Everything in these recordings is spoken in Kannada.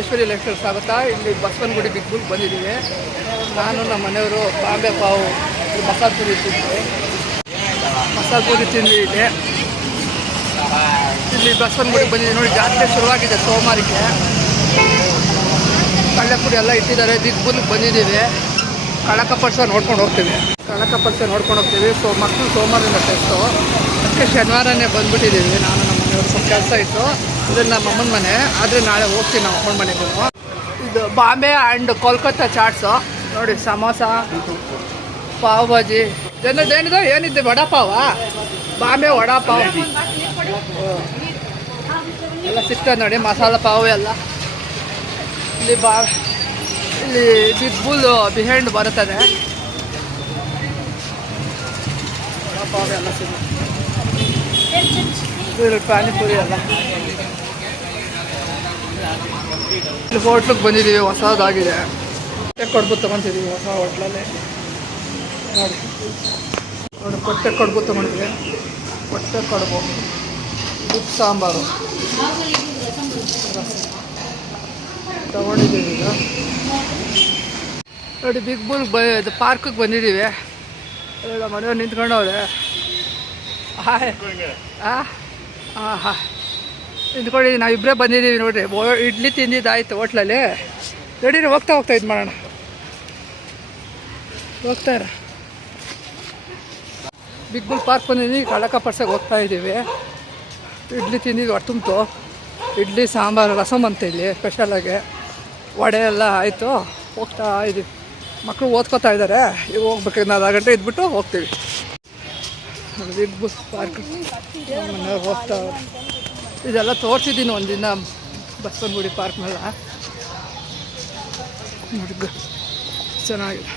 ಐಶ್ವರ್ಯ ಲೆಕ್ಚರ್ ಸ್ವಾಗತ. ಇಲ್ಲಿ ಬಸವನಗುಡಿ ಬಿಗ್ ಬುಲ್ ಬಂದಿದ್ದೀವಿ. ನಾನು ನಮ್ಮ ಮನೆಯವರು ಬಾಂಬೆ ಪಾವು ಮಸಾಲೆ ಪೂರಿ ತಿಂದು ಮಸಾಲೆ ಪೂರಿ ಇದೆ ಇಲ್ಲಿ. ಇಲ್ಲಿ ಬಸವನಗುಡಿ ಬಂದಿದ್ದೀವಿ. ನೋಡಿ, ಜಾತ್ರೆ ಶುರುವಾಗಿದೆ ಸೋಮವಾರಕ್ಕೆ. ಕಳ್ಳೆಪುರಿ ಎಲ್ಲ ಇಟ್ಟಿದ್ದಾರೆ. ಬಿಗ್ ಬುಲ್ಗೆ ಬಂದಿದ್ದೀವಿ. ಕಳಕ ಪರ್ಸ ನೋಡ್ಕೊಂಡು ಹೋಗ್ತೀವಿ. ಕಳಕ ಪರ್ಸ ನೋಡ್ಕೊಂಡು ಹೋಗ್ತೀವಿ. ಸೊ, ಮಕ್ಕಳು ಸೋಮವಾರದಿಂದ ಟೆಸ್ಟು. ಅದಕ್ಕೆ ಶನಿವಾರನೇ ಬಂದ್ಬಿಟ್ಟಿದ್ದೀವಿ. ನಾನು ನಮ್ಮ ಮನೆಯವರು ಸ್ವಲ್ಪ ಕೆಲಸ ಇತ್ತು. ಅಂದರೆ ನಮ್ಮ ಅಮ್ಮನ ಮನೆ, ಆದರೆ ನಾಳೆ ಹೋಗ್ತೀನಿ ನಮ್ಮ ಅಮ್ಮನ ಮನೆಗೂ. ಇದು ಬಾಂಬೆ ಆ್ಯಂಡ್ ಕೋಲ್ಕತ್ತಾ ಚಾಟ್ಸು ನೋಡಿ, ಸಮೋಸ ಪಾವ್ ಭಾಜಿ ಏನದು ಏನಿದೆ ವಡಾ ವಡಾಪಾವ? ಬಾಂಬೆ ವಡಾ ಪಾವ್ ಎಲ್ಲ ಸಿಗ್ತದೆ ನೋಡಿ, ಮಸಾಲ ಪಾವ್ ಎಲ್ಲ. ಇಲ್ಲಿ ಬಾ, ಇಲ್ಲಿ ಬಿಗ್ ಬುಲ್ ಬಿಹೈಂಡ್ ಬರುತ್ತದೆ. ವಡಾಪಾವ್ ಎಲ್ಲ ಸಿಗುತ್ತೆ. ಪಾನಿಪುರಿ ಎಲ್ಲ ಇಲ್ಲಿ ಹೋಟ್ಲಿಗೆ ಬಂದಿದ್ದೀವಿ ಹೊಸದಾಗಿದೆ. ಕೊಟ್ಟೆ ಕಡುಬು ತೊಗೊತಿದ್ದೀವಿ ಹೊಸ ಹೋಟ್ಲಲ್ಲಿ ನೋಡಿ. ನೋಡಿ ಕೊಟ್ಟೆ ಕೊಡ್ಬು ತೊಗೊಂಡಿದ್ವಿ. ಕೊಟ್ಟೆ ಕೊಡ್ಬು ಉಪ್ಪು ಸಾಂಬಾರು. ತಗೊಂಡಿದ್ದೀವಿ ಈಗ. ನೋಡಿ ಬಿಗ್ ಬುಲ್ ಬ ಇದು ಪಾರ್ಕಿಗೆ ಬಂದಿದ್ದೀವಿ ಮನೆಯವ್ರು ನಿಂತ್ಕೊಂಡವ್ರೆ. ಹಾಯ್. ಹಾಂ ಹಾಂ ಹಾಂ ನಿಂತ್ಕೊಂಡಿದ್ದೀವಿ ನಾವು ಇಬ್ಬರೇ ಬಂದಿದ್ದೀವಿ ನೋಡಿರಿ. ಇಡ್ಲಿ ತಿಂದಿದ್ದಾಯ್ತು ಹೋಟ್ಲಲ್ಲಿ. ನಡೀರಿ, ಹೋಗ್ತಾ ಹೋಗ್ತಾ ಇದು ಮಾಡೋಣ. ಹೋಗ್ತಾರ ಬಿಗ್ ಬುಲ್ ಪಾರ್ಕ್ ಬಂದಿದ್ದೀವಿ ಕಳಕ ಪರ್ಸಕ್ಕೆ ಹೋಗ್ತಾ ಇದ್ದೀವಿ. ಇಡ್ಲಿ ತಿಂದಿದ್ದು ಹೊಟ್ಟೆ ತುಂಬಿತು. ಇಡ್ಲಿ, ಸಾಂಬಾರು ರಸಮ್ ಅಂತ ಇಲ್ಲಿ ಸ್ಪೆಷಲಾಗಿ ವಡೆ ಎಲ್ಲ ಆಯಿತು. ಹೋಗ್ತಾ ಇದ್ದೀವಿ ಮಕ್ಕಳು ಓದ್ಕೋತಾ ಇದ್ದಾರೆ ಹೋಗ್ಬೇಕು ನಾಲ್ಕು ಗಂಟೆ ಇದ್ಬಿಟ್ಟು ಹೋಗ್ತೀವಿ. Big bus park. ಹೋಗ್ತಾ. ಇದೆಲ್ಲ ತೋರಿಸಿದ್ದೀನಿ ಒಂದಿನ ಬಸವನಗುಡಿ ಪಾರ್ಕ್ನೆಲ್ಲ. ನೋಡಿ ಚೆನ್ನಾಗಿದೆ.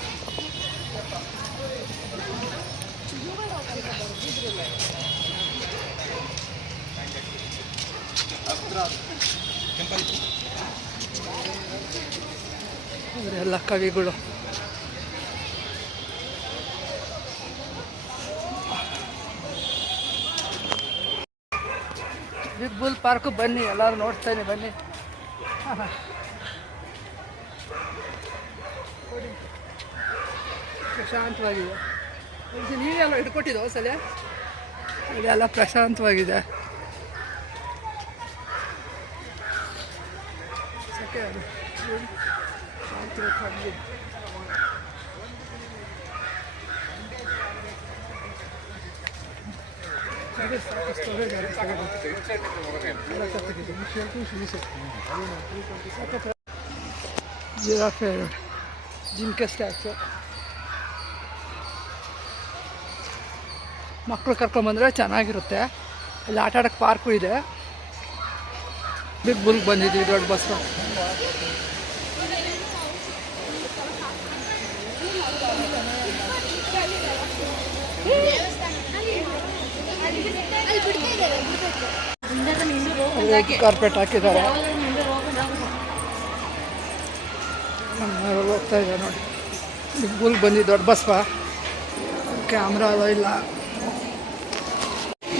ಎಲ್ಲ ಕವಿಗಳು. ಬಿಗ್ ಬುಲ್ ಪಾರ್ಕ್ ಬನ್ನಿ, ಎಲ್ಲರೂ ನೋಡ್ತೇನೆ, ಬನ್ನಿ. ಹಾಂ ಪ್ರಶಾಂತವಾಗಿದೆ. ಇದು ನೀವೆಲ್ಲ ಹಿಡ್ಕೊಟ್ಟಿದ್ದು ಸಲ ಇದೆಲ್ಲ ಪ್ರಶಾಂತವಾಗಿದೆ. ಸೆಕೆ ಅದು. ನೋಡಿ. ಶಾಂತಿ ಕಮ್ಮಿ. ಅದೇ ಸಾಕು storage ಇದೆ. ಎಲ್ಲ ತೆಗ್ದಿದೆ. ಸಾಕು. ಜಿರಾಫೆ ಜಿಂಕೆ ಸ್ಟ್ಯಾಚು ಮಕ್ಕಳು ಕರ್ಕೊಂಬಂದರೆ ಚೆನ್ನಾಗಿರುತ್ತೆ ಇಲ್ಲಿ ಆಟ ಆಡೋಕ್ಕೆ ಪಾರ್ಕು ಇದೆ ಬಿಗ್ ಬುಲ್ಗೆ ಬಂದಿದ್ದೀವಿ ದೊಡ್ಡ ಬಸ್ಸು ಕಾರ್ಪೆಟ್ ಹಾಕಿದ್ದಾರೆ. ಹೋಗ್ತಾ ಇದ್ದಾರೆ ನೋಡಿ. ಬಿಗ್ ಬುಲ್ ಬಂದಿದ್ದು ದೊಡ್ಡ ಬಸ್ವ ಕ್ಯಾಮ್ರಾ ಅದ ಇಲ್ಲ.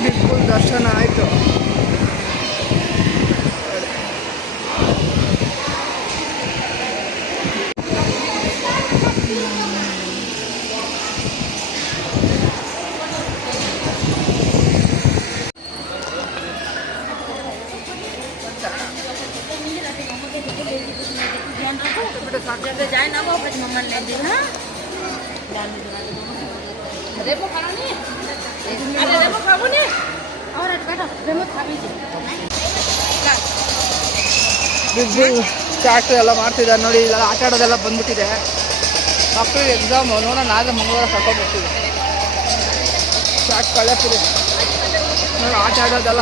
ಬಿಗ್ ಬುಲ್ ದರ್ಶನ ಆಯಿತು. রেমো খাওনি ಎಲ್ಲ ಮಾಡ್ತಿದ್ದಾರೆ ನೋಡಿ ಇಲ್ಲೆಲ್ಲ ಆಟ ಆಡೋದೆಲ್ಲ ಬಂದ್ಬಿಟ್ಟಿದೆ. ಮಕ್ಕಳಿಗೆ ಎಕ್ಸಾಮ್ ನೋಡೋಣ, ನಾಳೆ ಮಂಗಳವಾರ ಕರ್ಕೊಂಡ್ಬಿಡ್ತೀವಿ ಟ್ಯಾಕ್ ಕಳೆಕ್ಟಿದೆ ನೋಡಿ, ಆಟ ಆಡೋದೆಲ್ಲ.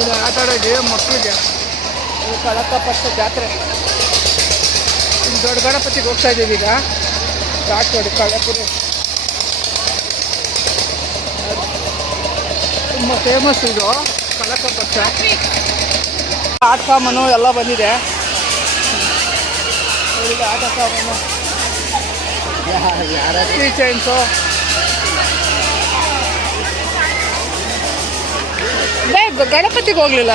ಇದು ಆಟ ಆಡೋದು ಮಕ್ಕಳಿಗೆ ಕಳಕ ಪಕ್ಷ ಜಾತ್ರೆ. ದೊಡ್ಡ ಗಣಪತಿಗೆ ಹೋಗ್ತಾ ಇದ್ದೀವಿ ಈಗ. ಸ್ಟಾರ್ಟ್ ಮಾಡಿ ಕಳೆಪುರಿ. ತುಂಬ ಫೇಮಸ್ ಇದು ಕಳಕ ಪಕ್ಷ. ಆಟ ಸಾಮಾನು ಎಲ್ಲ ಬಂದಿದೆ. ಆಟ ಸಾಮಾನು. ಯಾರು ಚೈನ್ಸು ಗಣಪತಿಗೆ ಹೋಗ್ಲಿಲ್ಲ.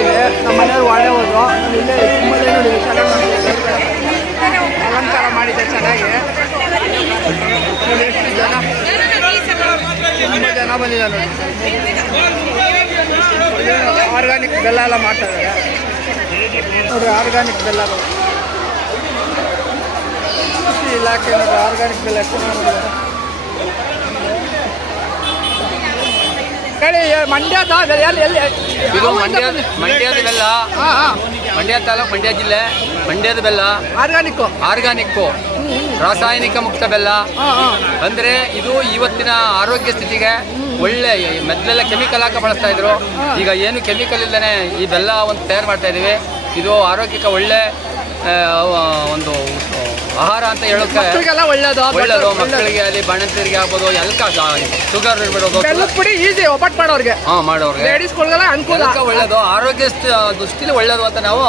ಬಂದಿದ್ದೀವಿ ನಮ್ಮ ಮನೆಯವ್ರು ವಾಡೆ ಹೋದ್ರು. ಇಲ್ಲೇ ಸಿಂಹಲ್ಲೇ ನೋಡಿ ಚೆನ್ನಾಗಿ ಮಾಡಿದ್ದೀವಿ ಅಲಂಕಾರ ಮಾಡಿದೆ ಚೆನ್ನಾಗಿ. ಜನ? ತುಂಬ ಜನ ಬಂದಿದ್ದಾರೆ ಆರ್ಗಾನಿಕ್ ಬೆಲ್ಲ ಎಲ್ಲ ಮಾಡ್ತಾರೆ ಇದ್ದಾರೆ. ಆರ್ಗಾನಿಕ್ ಬೆಲ್ಲ ಕೃಷಿ ಇಲಾಖೆ ನೋಡಿ ಆರ್ಗಾನಿಕ್ ಬೆಲ್ಲ ಎಷ್ಟು ಚೆನ್ನಾಗಿ ಮಾಡಿದ್ದಾರೆ. ಹೇಳಿ ಮಂಡ್ಯದ ಎಲ್ಲಿ ಎಲ್ಲಿ? ಇದು ಮಂಡ್ಯ ಮಂಡ್ಯದ ಬೆಲ್ಲ. ಮಂಡ್ಯ ತಾಲೂಕು ಮಂಡ್ಯ ಜಿಲ್ಲೆ ಮಂಡ್ಯದ ಬೆಲ್ಲ. ಆರ್ಗಾನಿಕ್ ಆರ್ಗಾನಿಕ್ ರಾಸಾಯನಿಕ ಮುಕ್ತ ಬೆಲ್ಲ. ಅಂದ್ರೆ ಇದು ಇವತ್ತಿನ ಆರೋಗ್ಯ ಸ್ಥಿತಿಗೆ ಒಳ್ಳೆ ಮೊದಲೆಲ್ಲ ಕೆಮಿಕಲ್ ಹಾಕ ಬಳಸ್ತಾ ಇದ್ರು. ಈಗ ಏನು ಕೆಮಿಕಲ್ ಇಲ್ಲದೆ ಈ ಬೆಲ್ಲ ಒಂದು ತಯಾರು ಮಾಡ್ತಾ ಇದೀವಿ. ಇದು ಆರೋಗ್ಯಕ್ಕೆ ಒಳ್ಳೆ ಒಂದು ಆಹಾರ ಅಂತ ಹೇಳೋಕೆ ಮಕ್ಕಳಿಗೆಲ್ಲ ಒಳ್ಳೇದು ಒಳ್ಳೇದು ಮಕ್ಕಳಿಗೆ ಅಲ್ಲಿ ಬಾಣಂತಿಯರಿಗೆ ಆಗ್ಬೋದು ಎಲ್ಕ ಶುಗರ್ ಇರ್ಬಿಡೋದು ಬೆಲ್ಲದ ಪುಡಿ ಈಸಿ ಒಬ್ಬಟ್ಟು ಮಾಡೋರಿಗೆ. ಹಾ ಮಾಡೋರ್ಗೆ. ಲೇಡೀಸ್ಗಳಿಗೆಲ್ಲ ಅನುಕೂಲ. ಒಳ್ಳೇದು ಆರೋಗ್ಯ ದೃಷ್ಟಿಲಿ ಒಳ್ಳೇದು ಅಂತ ನಾವು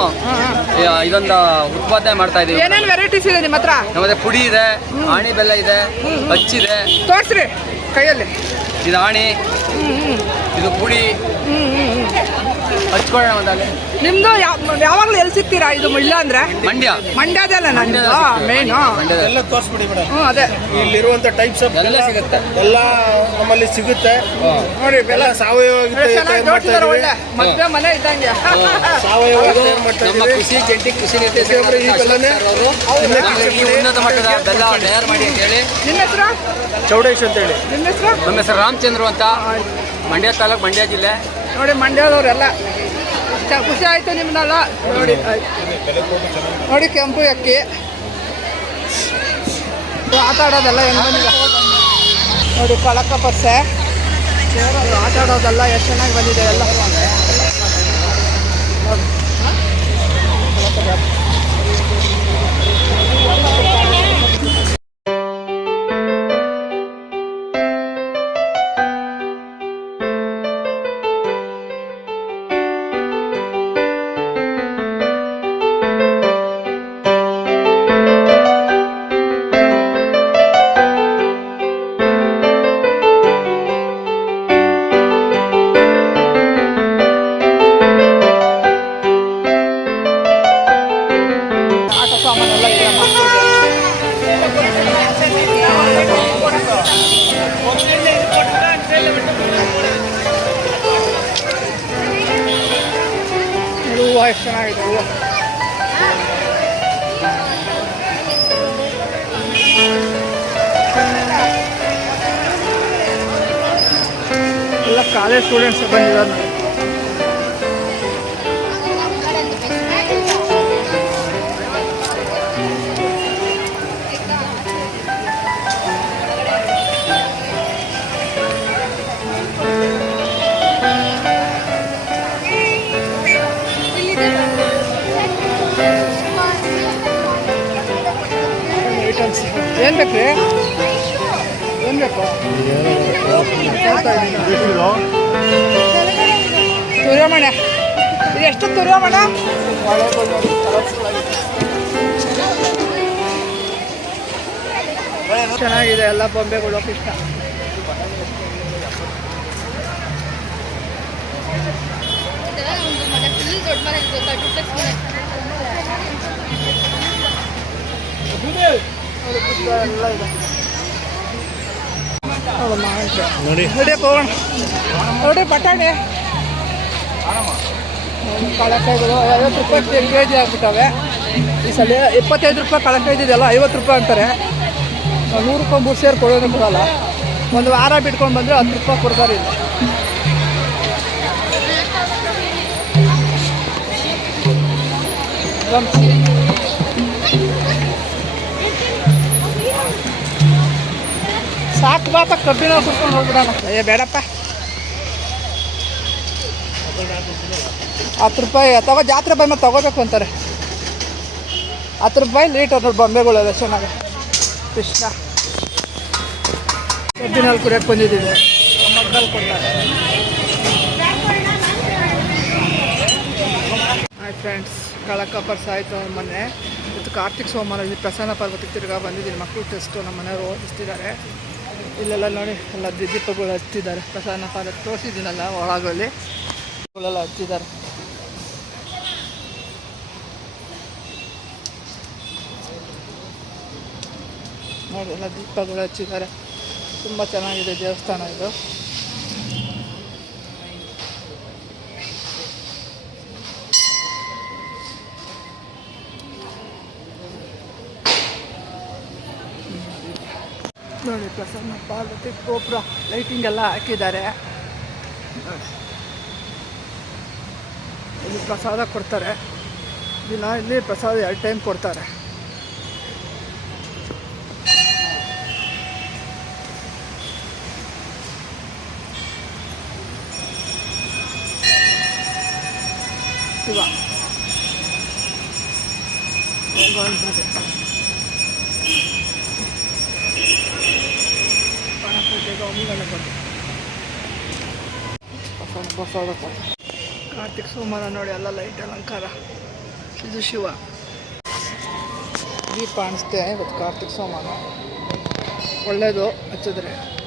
ಇದೊಂದು ಉತ್ಪಾದನೆ ಮಾಡ್ತಾ ಇದೀವಿ. ಏನೇನು ವೆರೈಟೀಸ್ ಇದೆ ನಿಮ್ಮ ಹತ್ರ ನಮ್ಮದೇ ಪುಡಿ ಇದೆ ಆಣಿ ಬೆಲ್ಲ ಇದೆ ಹಚ್ಚಿದೆ ತೋರಿಸ್ರಿ ಕೈಯಲ್ಲಿ. ಇದು ಆಣಿ. ಇದು ಪುಡಿ. ಹಚ್ಕೊಳ್ಳೋಣ ಒಂದಲ್ಲಿ ನಿಮ್ದು ಯಾವಾಗಲೂ ಎಲ್ಲಿ ಸಿಗ್ತೀರಾ ಇದು ಇಲ್ಲ ಅಂದ್ರೆ? ಮಂಡ್ಯ. ಮಂಡ್ಯದಲ್ಲ ನಂದು ಮೇನು ಎಲ್ಲ ತೋರಿಸ್ಬಿಡಿ ಮೇಡಮ್. ಹ್ಞೂ ಅದೇ. ಇಲ್ಲಿರುವಂತ ಟೈಪ್ಸ್ ಆಫ್ ಎಲ್ಲ ಸಿಗುತ್ತೆ. ಎಲ್ಲ ನಮ್ಮಲ್ಲಿ ಸಿಗುತ್ತೆ. ನೋಡಿ ಎಲ್ಲ ಸಾವಯವ ಒಳ್ಳೆ. ಮದ್ವೆ ಮನೆ ಇದ್ದಂಗೆ. ಸಾವಯವ ನಮ್ಮ ಕೃಷಿ ಜಂಟಿ ಕೃಷಿ ಉನ್ನತ ಮಟ್ಟದ ಬೆಲ್ಲ ತಯಾರು ಮಾಡಿ ಅಂತ ಹೇಳಿ ನಿಮ್ಮ ಹೆಸರು? ಚೌಡೇಶ್ ಅಂತ ಹೇಳಿ ನಿಮ್ಮ ಹೆಸರು? ನಮ್ಮ ಹೆಸರು ರಾಮಚಂದ್ರ ಅಂತ. ಮಂಡ್ಯ ತಾಲೂಕು ಮಂಡ್ಯ ಜಿಲ್ಲೆ. ನೋಡಿ ಮಂಡ್ಯದವರೆಲ್ಲ. ಖುಷಿ ಆಯಿತು ನಿಮ್ಮನ್ನೆಲ್ಲ ನೋಡಿ ನೋಡಿ ಕೆಂಪು ಅಕ್ಕಿ ಆಟ ಆಡೋದೆಲ್ಲ ಏನು ನೋಡಿ ಕಳಕ ಪರ್ಸೆ. ಆಟ ಆಡೋದೆಲ್ಲ ಎಷ್ಟು ಚೆನ್ನಾಗಿ ಬಂದಿದೆ ಎಲ್ಲ. ಇದು ಹೂವು ಎಷ್ಟು ಚೆನ್ನಾಗಿದೆ ಹೂವು ಎಲ್ಲ ಕಾಲೇಜ್ ಸ್ಟೂಡೆಂಟ್ಸ್ ಬಂದಿದ್ದಾರೆ ತುರ್ಯಮಣ. ಇದು ಎಷ್ಟು ತುರ್ಯಮಣ? ಚೆನ್ನಾಗಿದೆ ಎಲ್ಲ ಬೊಂಬೆಗಳು ಇಷ್ಟ ಒಂದು ಮನೆ ಎಲ್ಲ ಇದೆ ನೋಡಿ. ನೋಡಿ ಹೋಗೋಣ ನೋಡಿ ಬಟಾಣಿ ಕಳಕಾಯಿಗಳು ಐವತ್ತು ರೂಪಾಯಿ ಕೆ ಜಿ ಆಗ್ಬಿಟ್ಟವೆ. ಈ ಸಲ ಇಪ್ಪತ್ತೈದು ರೂಪಾಯಿ ಕಳಕಾಯಿ ಇದೆಯಲ್ಲ ಐವತ್ತು ರೂಪಾಯಿ ಅಂತಾರೆ. ನೂರು ರೂಪಾಯಿ ಮೂರು ಸೇರು ಕೊಡೋದು ಕೊಡಲ್ಲ ಒಂದು ವಾರ ಬಿಟ್ಕೊಂಡು ಬಂದರೆ ಹತ್ತು ರೂಪಾಯಿ ಕೊಡ್ತಾರೆ ಇಲ್ಲಿ. ಲಂಚ್. ಸಾಕು ಬಾತ ಕಬ್ಬಿನ ಕುಡ್ಕೊಂಡು ಹೋಗ್ಬಿಡೋಣ. ಅಯ್ಯ, ಬೇಡಪ್ಪ. ಹತ್ತು ರೂಪಾಯಿ, ತಗೋ, ಜಾತ್ರೆ ಬಂದ ತಗೋಬೇಕು ಅಂತಾರೆ. ಹತ್ತು ರೂಪಾಯಿ ಲೀಟರ್ ನೋಡಿ ಬೊಂಬೆಗಳೆಲ್ಲ ಚೆನ್ನಾಗಿ. ಕೃಷ್ಣ. ಕಬ್ಬಿನಲ್ಲಿ ಕುಡಿಯೋಕೆ ಬಂದಿದ್ದೀವಿ. ಮಗ್ಗಲ್ಲಿ ಕೊಡ್ತಾರೆ ಹಾಯ್ ಫ್ರೆಂಡ್ಸ್, ಕಳಕ ಪರ್ಸ ಆಯಿತು ಮೊನ್ನೆ. ಇವತ್ತು ಕಾರ್ತಿಕ್ ಸೋಮವಾರ ಇಲ್ಲಿ ಪ್ರಸನ್ನ ಪಾರ್ವತಿ ತಿರ್ಗಾ ಬಂದಿದ್ದೀನಿ. ಮಕ್ಕಳು ಟೆಸ್ಟು ನಮ್ಮ ಮನೆಯವರು ಓದಿಸ್ತಿದ್ದಾರೆ. ಇಲ್ಲೆಲ್ಲ ನೋಡಿ, ಎಲ್ಲ ದೀಪಗಳು ಹಚ್ಚಿದ್ದಾರೆ. ಪ್ರಸನ್ನ ಕಾಲ ತೋರಿಸಿದ್ದೀನಲ್ಲ ಒಳಗಲ್ಲಿ ಇವುಗಳೆಲ್ಲ ಹಚ್ಚಿದ್ದಾರೆ. ನೋಡಿ, ಎಲ್ಲ ದೀಪಗಳು ಹಚ್ಚಿದ್ದಾರೆ. ತುಂಬ ಚೆನ್ನಾಗಿದೆ ದೇವಸ್ಥಾನ ಇದು. ನೋಡಿ ಪ್ರಸನ್ನ ಪಾರ್ವತಿ ಗೋಪುರ ಲೈಟಿಂಗ್ ಎಲ್ಲ ಹಾಕಿದ್ದಾರೆ. ಇಲ್ಲಿ ಪ್ರಸಾದ ಕೊಡ್ತಾರೆ. ದಿನ ಇಲ್ಲಿ ಪ್ರಸಾದ ಎರಡು ಟೈಮ್ ಕೊಡ್ತಾರೆ. ಶಿವ ಹೋಗುವಂಥದ್ದು ಗಣಪತಿಗೆ ಒಮ್ಮೆಲೆ ಬಂದು ಪ್ರಸಾದ ಕಾರ್ತಿಕ್ ಸೋಮವಾರ ನೋಡಿ ಎಲ್ಲ ಲೈಟ್ ಅಲಂಕಾರ. ಇದು ಶಿವ. ದೀಪ ಅನಿಸುತ್ತೆ ಇವತ್ತು ಕಾರ್ತಿಕ್ ಸೋಮವಾರ. ಒಳ್ಳೆಯದು ಹಚ್ಚಿದ್ರೆ.